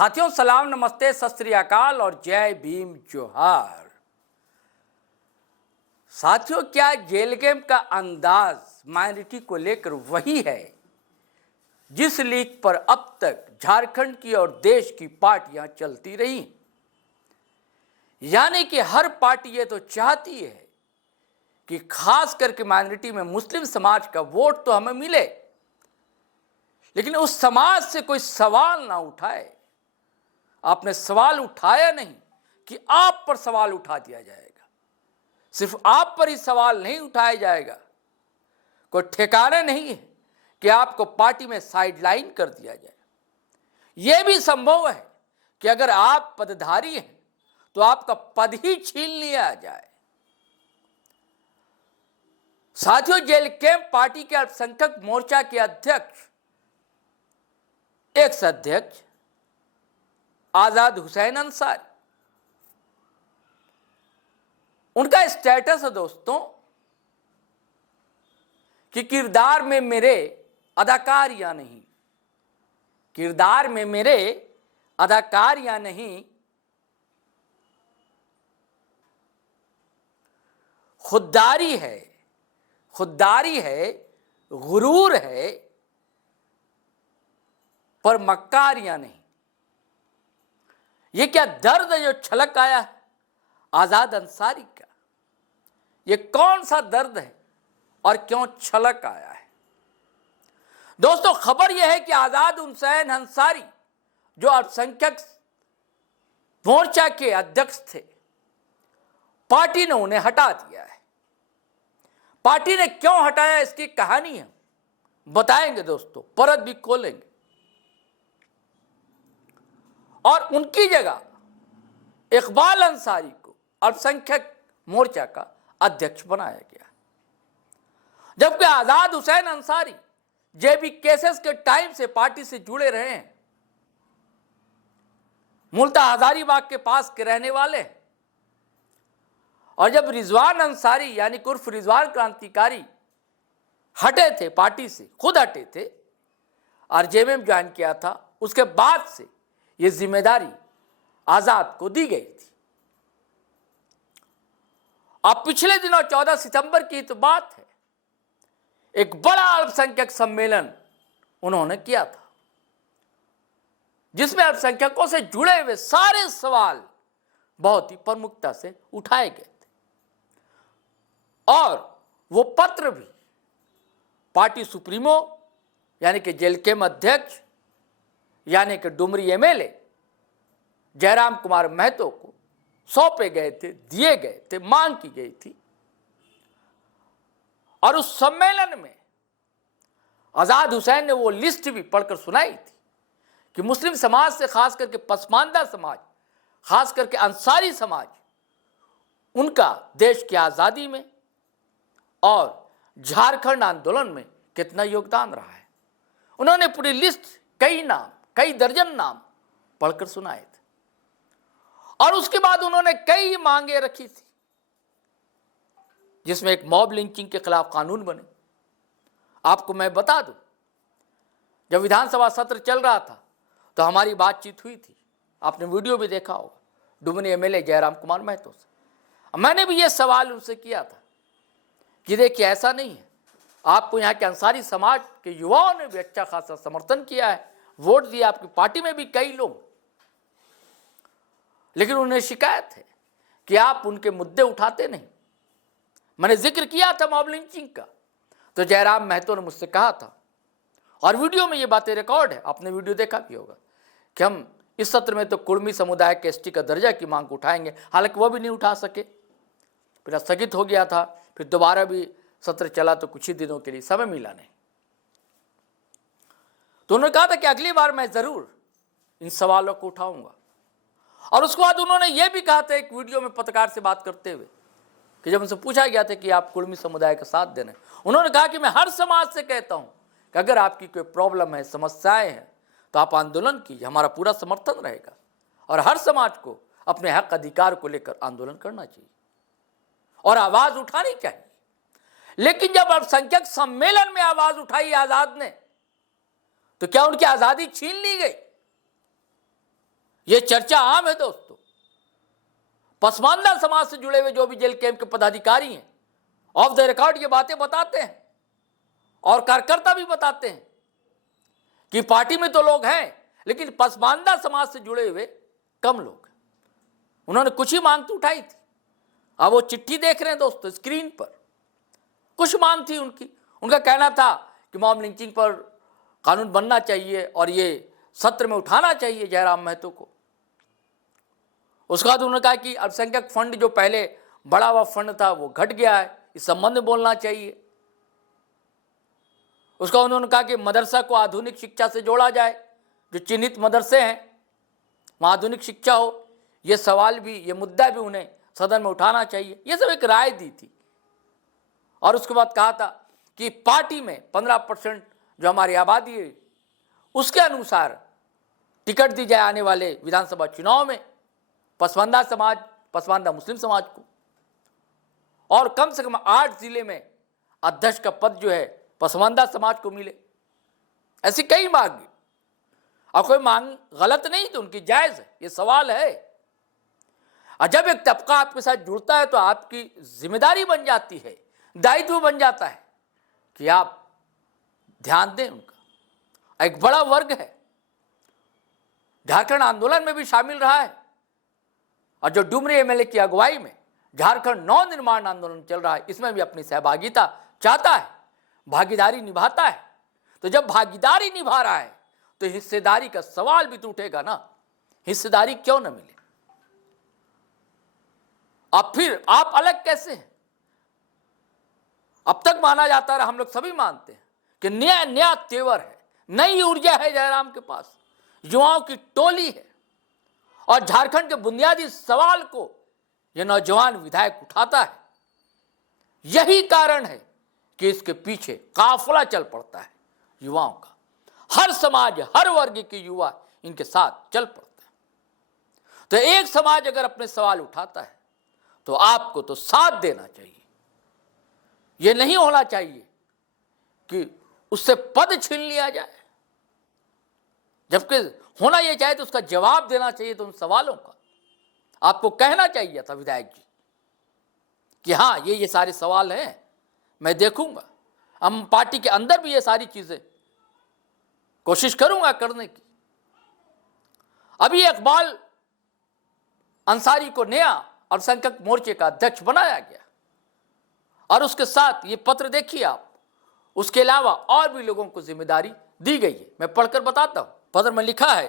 साथियों सलाम, नमस्ते, सत श्री अकाल और जय भीम जोहार। साथियों, क्या जेल गेम का अंदाज माइनॉरिटी को लेकर वही है जिस लीक पर अब तक झारखंड की और देश की पार्टियां चलती रही? यानी कि हर पार्टी ये तो चाहती है कि खास करके माइनॉरिटी में मुस्लिम समाज का वोट तो हमें मिले, लेकिन उस समाज से कोई सवाल ना उठाए। आपने सवाल उठाया नहीं कि आप पर सवाल उठा दिया जाएगा। सिर्फ आप पर ही सवाल नहीं उठाया जाएगा, कोई ठिकाना नहीं है कि आपको पार्टी में साइडलाइन कर दिया जाए। यह भी संभव है कि अगर आप पदधारी हैं तो आपका पद ही छीन लिया जाए। साथियों, जेल कैंप पार्टी के अल्पसंख्यक मोर्चा के अध्यक्ष, एक्स अध्यक्ष आजाद हुसैन अंसारी, उनका स्टेटस है दोस्तों कि किरदार में मेरे अदाकार या नहीं, किरदार में मेरे अदाकार या नहीं, खुददारी है, खुददारी है, गुरूर है, पर मक्कार या नहीं। ये क्या दर्द है जो छलक आया है आजाद अंसारी का? ये कौन सा दर्द है और क्यों छलक आया है? दोस्तों, खबर यह है कि आजाद हुसैन अंसारी जो अल्पसंख्यक मोर्चा के अध्यक्ष थे, पार्टी ने उन्हें हटा दिया है। पार्टी ने क्यों हटाया, इसकी कहानी हम बताएंगे दोस्तों, परत भी खोलेंगे। और उनकी जगह इकबाल अंसारी को अल्पसंख्यक मोर्चा का अध्यक्ष बनाया गया, जबकि आजाद हुसैन अंसारी जेबी केसेस के टाइम से पार्टी से जुड़े रहे हैं, मूलतः हजारीबाग के पास के रहने वाले हैं। और जब रिजवान अंसारी यानी उर्फ रिजवान क्रांतिकारी हटे थे पार्टी से, खुद हटे थे और जेएमएम ज्वाइन किया था, उसके बाद से ये जिम्मेदारी आजाद को दी गई थी। अब पिछले दिनों 14 सितंबर की तो बात है, एक बड़ा अल्पसंख्यक सम्मेलन उन्होंने किया था, जिसमें अल्पसंख्यकों से जुड़े हुए सारे सवाल बहुत ही प्रमुखता से उठाए गए थे। और वो पत्र भी पार्टी सुप्रीमो यानी कि जेल कैंप अध्यक्ष यानी कि डुमरी एमएलए जयराम कुमार महतो को सौंपे गए थे, दिए गए थे, मांग की गई थी। और उस सम्मेलन में आजाद हुसैन ने वो लिस्ट भी पढ़कर सुनाई थी कि मुस्लिम समाज से खास करके पसमानदा समाज, खास करके अंसारी समाज, उनका देश की आज़ादी में और झारखंड आंदोलन में कितना योगदान रहा है। उन्होंने पूरी लिस्ट, कई नाम, कई दर्जन नाम पढ़कर सुनाए थे। और उसके बाद उन्होंने कई मांगे रखी थी, जिसमें एक मॉब लिंचिंग के खिलाफ कानून बने। आपको मैं बता दूं, जब विधानसभा सत्र चल रहा था तो हमारी बातचीत हुई थी, आपने वीडियो भी देखा होगा, डुमरी एमएलए जयराम कुमार महतो से। मैंने भी ये सवाल उनसे किया था कि देखिए, ऐसा नहीं है, आपको यहाँ के अंसारी समाज के युवाओं ने भी अच्छा खासा समर्थन किया है, वोट दिया, आपकी पार्टी में भी कई लोग, लेकिन उन्हें शिकायत है कि आप उनके मुद्दे उठाते नहीं। मैंने जिक्र किया था मॉब लिंचिंग का, तो जयराम महतो ने मुझसे कहा था, और वीडियो में ये बातें रिकॉर्ड है, आपने वीडियो देखा भी होगा, कि हम इस सत्र में तो कुर्मी समुदाय के एसटी का दर्जा की मांग उठाएंगे। हालांकि वह भी नहीं उठा सके, फिर स्थगित हो गया था, फिर दोबारा भी सत्र चला तो कुछ ही दिनों के लिए समय मिला नहीं। तो उन्होंने कहा था कि अगली बार मैं जरूर इन सवालों को उठाऊंगा। और उसके बाद उन्होंने यह भी कहा था एक वीडियो में पत्रकार से बात करते हुए, कि जब उनसे पूछा गया था कि आप कुर्मी समुदाय का साथ देना, उन्होंने कहा कि मैं हर समाज से कहता हूं कि अगर आपकी कोई प्रॉब्लम है, समस्याएं हैं, तो आप आंदोलन कीजिए, हमारा पूरा समर्थन रहेगा। और हर समाज को अपने हक अधिकार को लेकर आंदोलन करना चाहिए और आवाज उठानी चाहिए। लेकिन जब अल्पसंख्यक सम्मेलन में आवाज उठाई आजाद ने, तो क्या उनकी आजादी छीन ली गई? ये चर्चा आम है दोस्तों। पसमानदा समाज से जुड़े हुए जो भी जेल कैंप के पदाधिकारी हैं, ऑफ द रिकॉर्ड ये बातें बताते हैं और कार्यकर्ता भी बताते हैं कि पार्टी में तो लोग हैं, लेकिन पसमानदा समाज से जुड़े हुए कम लोग हैं। उन्होंने कुछ ही मांग तो उठाई थी। अब वो चिट्ठी देख रहे हैं दोस्तों स्क्रीन पर, कुछ मांग थी उनकी। उनका कहना था कि मॉब लिंचिंग पर कानून बनना चाहिए और ये सत्र में उठाना चाहिए जयराम महतो को। उसके बाद उन्होंने कहा कि अल्पसंख्यक फंड जो पहले बड़ा हुआ फंड था वो घट गया है, इस संबंध में बोलना चाहिए। उसका उन्होंने कहा कि मदरसा को आधुनिक शिक्षा से जोड़ा जाए, जो चिन्हित मदरसे हैं वहाँ आधुनिक शिक्षा हो, ये सवाल भी, ये मुद्दा भी उन्हें सदन में उठाना चाहिए। ये सब एक राय दी थी। और उसके बाद कहा था कि पार्टी में 15% जो हमारी आबादी है उसके अनुसार टिकट दी जाए आने वाले विधानसभा चुनाव में पसमानदा समाज, पसमानदा मुस्लिम समाज को, और कम से कम 8 जिले में अध्यक्ष का पद जो है पसमानदा समाज को मिले। ऐसी कई मांग, और कोई मांग गलत नहीं तो उनकी जायज है, ये सवाल है। और जब एक तबका आपके साथ जुड़ता है तो आपकी जिम्मेदारी बन जाती है, दायित्व बन जाता है कि आप ध्यान दें उनका। एक बड़ा वर्ग है, झारखंड आंदोलन में भी शामिल रहा है, और जो डुमरी एमएलए की अगुवाई में झारखंड नव निर्माण आंदोलन चल रहा है, इसमें भी अपनी सहभागिता चाहता है, भागीदारी निभाता है। तो जब भागीदारी निभा रहा है तो हिस्सेदारी का सवाल भी तो उठेगा ना, हिस्सेदारी क्यों न मिले। अब फिर आप अलग कैसे हैं? अब तक माना जाता रहा, हम लोग सभी मानते हैं कि नया नया तेवर है, नई ऊर्जा है जयराम के पास, युवाओं की टोली है, और झारखंड के बुनियादी सवाल को यह नौजवान विधायक उठाता है। यही कारण है कि इसके पीछे काफिला चल पड़ता है युवाओं का। हर समाज, हर वर्ग के युवा इनके साथ चल पड़ते हैं। तो एक समाज अगर अपने सवाल उठाता है तो आपको तो साथ देना चाहिए। यह नहीं होना चाहिए कि उससे पद छीन लिया जाए, जबकि होना यह चाहिए तो उसका जवाब देना चाहिए। तो उन सवालों का आपको कहना चाहिए था विधायक जी कि हाँ ये सारे सवाल हैं, मैं देखूंगा। हम पार्टी के अंदर भी ये सारी चीजें कोशिश करूंगा करने की। अभी इकबाल अंसारी को नया अल्पसंख्यक मोर्चे का अध्यक्ष बनाया गया, और उसके साथ ये पत्र देखिए आप, उसके अलावा और भी लोगों को जिम्मेदारी दी गई है। मैं पढ़कर बताता हूं। पत्र में लिखा है,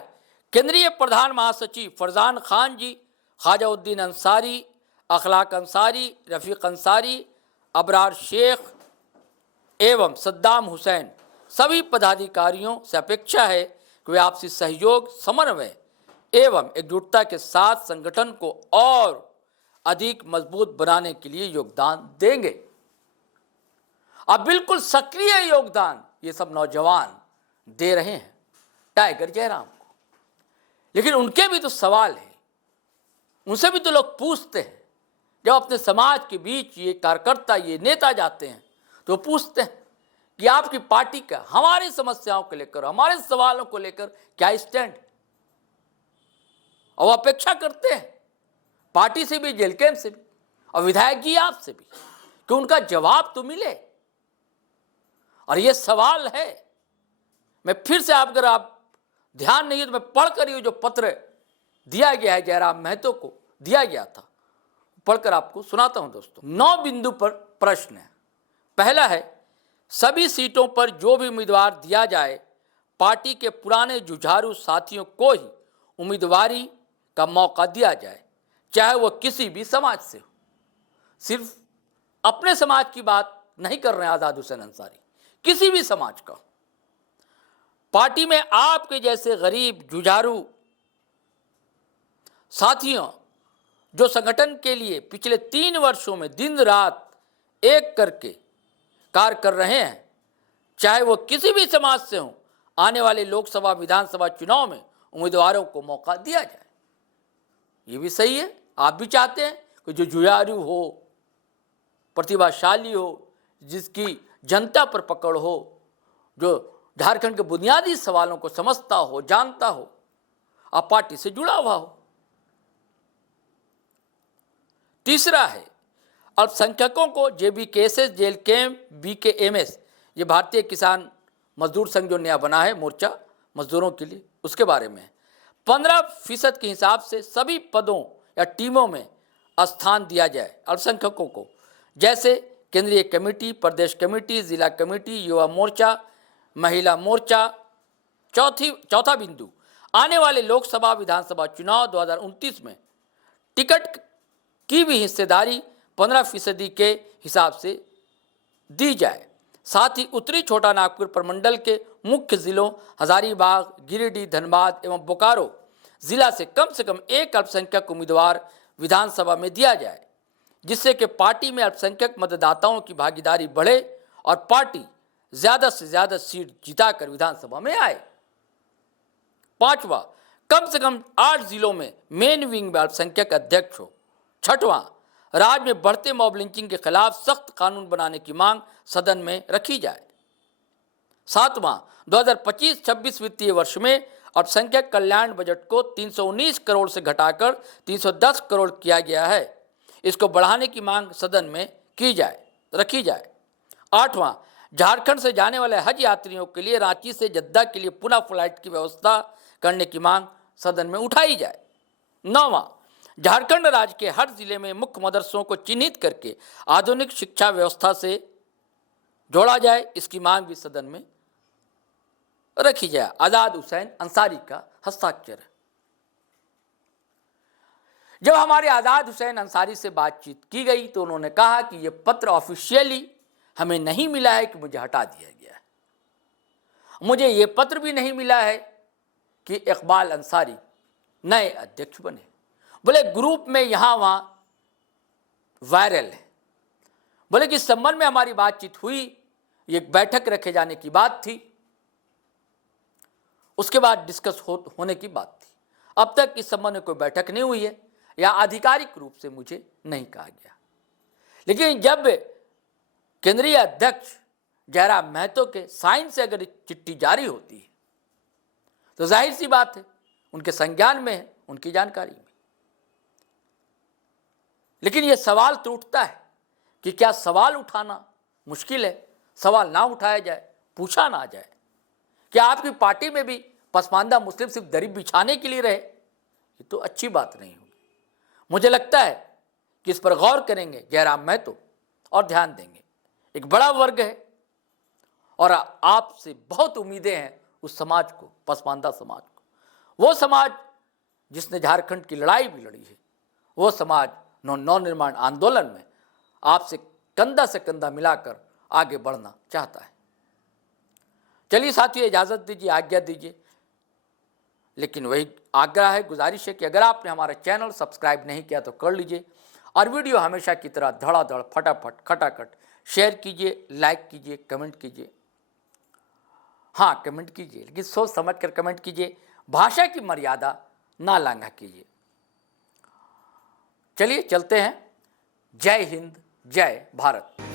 केंद्रीय प्रधान महासचिव फरजान खान जी, ख्वाजाउद्दीन अंसारी, अखलाक अंसारी, रफीक अंसारी, अबरार शेख एवं सद्दाम हुसैन, सभी पदाधिकारियों से अपेक्षा है कि वे आपसी सहयोग, समन्वय एवं एकजुटता के साथ संगठन को और अधिक मजबूत बनाने के लिए योगदान देंगे। अब बिल्कुल सक्रिय योगदान ये सब नौजवान दे रहे हैं टाइगर जयराम को, लेकिन उनके भी तो सवाल है, उनसे भी तो लोग पूछते हैं। जब अपने समाज के बीच ये कार्यकर्ता, ये नेता जाते हैं तो पूछते हैं कि आपकी पार्टी का हमारी समस्याओं को लेकर, हमारे सवालों को लेकर क्या स्टैंड, और अपेक्षा करते हैं पार्टी से भी, जेल कैंप से भी, और विधायक जी आपसे भी कि उनका जवाब तो मिले। और ये सवाल है। मैं फिर से अगर आप ध्यान नहीं है तो मैं पढ़कर ये जो पत्र दिया गया है जयराम महतो को दिया गया था, पढ़कर आपको सुनाता हूं दोस्तों। 9 बिंदु पर प्रश्न है। पहला है, सभी सीटों पर जो भी उम्मीदवार दिया जाए, पार्टी के पुराने जुझारू साथियों को ही उम्मीदवारी का मौका दिया जाए, चाहे वह किसी भी समाज से हो। सिर्फ अपने समाज की बात नहीं कर रहे हैं आजाद हुसैन अंसारी, किसी भी समाज का। पार्टी में आपके जैसे गरीब जुझारू साथियों जो संगठन के लिए पिछले 3 वर्षों में दिन रात एक करके कार्य कर रहे हैं, चाहे वो किसी भी समाज से हो, आने वाले लोकसभा विधानसभा चुनाव में उम्मीदवारों को मौका दिया जाए। ये भी सही है। आप भी चाहते हैं कि जो जुझारू हो, प्रतिभाशाली हो, जिसकी जनता पर पकड़ हो, जो झारखंड के बुनियादी सवालों को समझता हो, जानता हो, आप पार्टी से जुड़ा हुआ हो। तीसरा है अल्पसंख्यकों को JBKSS, जेल कैंप, BKMS, ये भारतीय किसान मजदूर संघ जो नया बना है मोर्चा मजदूरों के लिए, उसके बारे में 15% के हिसाब से सभी पदों या टीमों में स्थान दिया जाए अल्पसंख्यकों को, जैसे केंद्रीय कमेटी, प्रदेश कमेटी, जिला कमेटी, युवा मोर्चा, महिला मोर्चा। चौथा बिंदु, आने वाले लोकसभा विधानसभा चुनाव 2029 में टिकट की भी हिस्सेदारी 15% के हिसाब से दी जाए। साथ ही उत्तरी छोटा नागपुर प्रमंडल के मुख्य जिलों हजारीबाग, गिरिडीह, धनबाद एवं बोकारो जिला से कम एक अल्पसंख्यक उम्मीदवार विधानसभा में दिया जाए, जिससे कि पार्टी में अल्पसंख्यक मतदाताओं की भागीदारी बढ़े और पार्टी ज्यादा से ज्यादा सीट जिताकर विधानसभा में आए। पांचवा, कम से कम 8 जिलों में मेन विंग में अल्पसंख्यक अध्यक्ष हो। छठवां, राज्य में बढ़ते मॉब लिंचिंग के खिलाफ सख्त कानून बनाने की मांग सदन में रखी जाए। सातवां, 2025-26 वित्तीय वर्ष में अल्पसंख्यक कल्याण बजट को 319 करोड़ से घटाकर 310 करोड़ किया गया है, इसको बढ़ाने की मांग सदन में रखी जाए। आठवां, झारखंड से जाने वाले हज यात्रियों के लिए रांची से जद्दा के लिए पुनः फ्लाइट की व्यवस्था करने की मांग सदन में उठाई जाए। नौवां, झारखंड राज्य के हर जिले में मुख्य मदरसों को चिन्हित करके आधुनिक शिक्षा व्यवस्था से जोड़ा जाए, इसकी मांग भी सदन में रखी जाए। आजाद हुसैन अंसारी का हस्ताक्षर है। जब हमारे आजाद हुसैन अंसारी से बातचीत की गई तो उन्होंने कहा कि यह पत्र ऑफिशियली हमें नहीं मिला है कि मुझे हटा दिया गया है, मुझे यह पत्र भी नहीं मिला है कि इकबाल अंसारी नए अध्यक्ष बने। बोले ग्रुप में यहां वहां वायरल है। बोले कि इस संबंध में हमारी बातचीत हुई, एक बैठक रखे जाने की बात थी, उसके बाद डिस्कस होने की बात थी। अब तक इस संबंध में कोई बैठक नहीं हुई है या आधिकारिक रूप से मुझे नहीं कहा गया। लेकिन जब केंद्रीय अध्यक्ष जयराम महतो के साइन से अगर चिट्ठी जारी होती है तो जाहिर सी बात है उनके संज्ञान में है, उनकी जानकारी में। लेकिन यह सवाल तो उठता है कि क्या सवाल उठाना मुश्किल है, सवाल ना उठाया जाए, पूछा ना जाए। क्या आपकी पार्टी में भी पसमानदा मुस्लिम सिर्फ दरी बिछाने के लिए रहे? ये तो अच्छी बात नहीं होगी। मुझे लगता है कि इस पर गौर करेंगे जयराम महतो और ध्यान देंगे। एक बड़ा वर्ग है और आपसे बहुत उम्मीदें हैं उस समाज को, पसमानदा समाज को। वो समाज जिसने झारखंड की लड़ाई भी लड़ी है, वो समाज नौ निर्माण आंदोलन में आपसे कंधा से कंधा मिलाकर आगे बढ़ना चाहता है। चलिए साथियों, इजाज़त दीजिए, आज्ञा दीजिए। लेकिन वही आग्रह है, गुजारिश है कि अगर आपने हमारा चैनल सब्सक्राइब नहीं किया तो कर लीजिए और वीडियो हमेशा की तरह धड़ाधड़ फटाफट खटाखट शेयर कीजिए, लाइक कीजिए, कमेंट कीजिए। हाँ, कमेंट कीजिए, लेकिन सोच समझ कर कमेंट कीजिए, भाषा की मर्यादा ना लांघा कीजिए। चलिए चलते हैं। जय हिंद, जय भारत।